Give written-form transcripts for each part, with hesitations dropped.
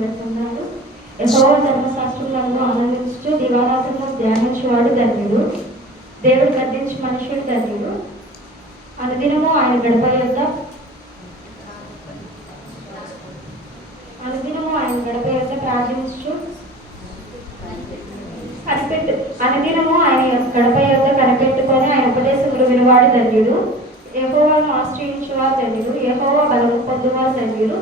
పెడుతున్నారు. యెహోవా ధర్మశాస్త్రములను ఆనందించుచు దివారాత్రములు ధ్యానించువాడు ధన్యుడు. దేవుడు గద్దించు మనుషుడు ధన్యుడు. అనుదినము ఆయన గడప యొద్ద ప్రార్థించు అనుదినము ఆయన గడప యొద్ద కనిపెట్టుకొని ఆయన ఉపదేశములు వినువాడు ధన్యుడు. యెహోవాను ఆశ్రయించువారు ధన్యుడు. యెహోవా బలము పొందువారు ధన్యుడు.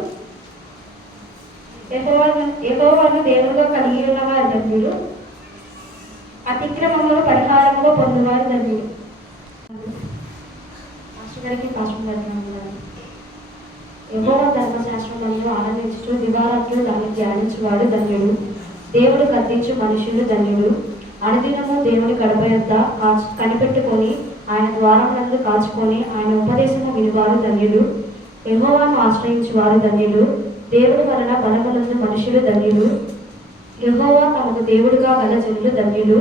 యెహోవాను దేవుడుగా కలిగి ఉన్నవారు ధన్యుడు. అతిక్రమంలో పరిహారంలో పొందువారు ధన్యుడు. యెహోవా ధర్మశాస్త్రములను ఆనందించుచు దివారాత్రులు దాన్ని ధ్యానించువాడు ధన్యుడు. దేవుడు గద్దించు మనుషులు ధన్యుడు. అనుదినము దేవుని గడప యొద్ద కనిపెట్టుకొని ఆయన ద్వారములను కాచుకొని ఆయన ఉపదేశము వినువారు ధన్యులు. యెహోవాను ఆశ్రయించువారు ధన్యులు. దేవుడి వలన బలములందు మనుషులు ధన్యులు. యెహోవా తమకు దేవుడుగా గల జనులు ధన్యులు.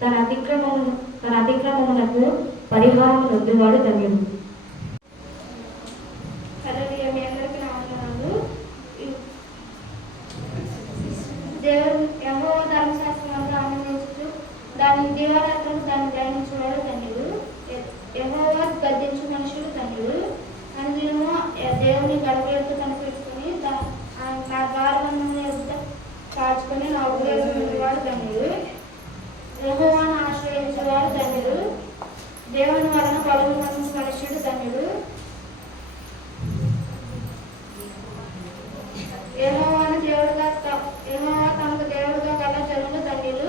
తన అతిక్రమమునకు పరిహారం నొందువాడు ధన్యుడు. దేవుడు యెహోవా ధర్మశాస్త్రములను ఆనందించుచు దాని దివారాత్రులు దాన్ని ధ్యానించువాడు ధన్యుడు. యెహోవా గద్దించు మనుషులు ధన్యుడు. అనుదినము దేవుని గడప యొద్ద కనిపెట్టుకుని నా ద్వారబంధముల యొద్ద కాచుకొని నా ఉపదేశం వినేవాడు ధన్యుడు. యెహోవాను ఆశ్రయించేవాడు ధన్యుడు. దేవుని వలన బలము పొందిన మనుషుడు ధన్యుడు. యెహోవా తమకు దేవుడుగా గల జనులు ధన్యులు.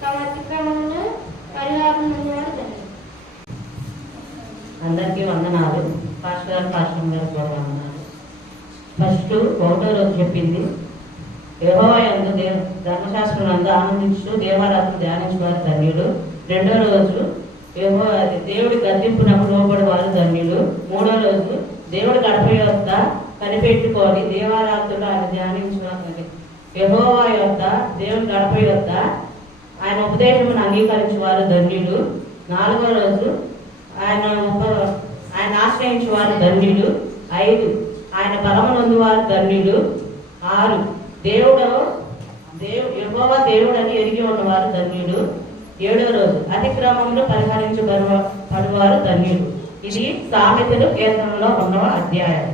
తమ అతిక్రమమును పరిహారం పొందేవాడు ధన్యుడు. అందరికీ వందనాలు. పాస్టర్ గారు కూడా వందనాలు. ఫస్ట్ 1వ రోజు చెప్పింది యెహోవా యందు ధర్మశాస్త్రం నందు ఆనందించు దేవారాత్రులు ధ్యానించువారు ధన్యుడు. 2వ రోజు దేవుడి గద్దింపునకు లోబడి వారు ధన్యులు. 3వ రోజు దేవుడి గడప యొద్ద కనిపెట్టుకొని దేవారాత్రులు ఆయన ధ్యానించువారు. యెహోవా యొద్ద దేవుడి గడప యొద్ద ఆయన ఉపదేశమును అంగీకరించువారు ధన్యులు. 4వ రోజు ఆయన ఆశ్రయించువారు ధన్యులు. 5 ఆయన బలము నొందువారు ధన్యులు. 6 యెహోవా దేవుడని ఎరిగి ఉన్నవారు ధన్యులు. 7వ రోజు అతిక్రమములు పరిహరించబడువారు ధన్యులు. ఇది సామెతలు కీర్తనలో ఉన్న అధ్యాయం.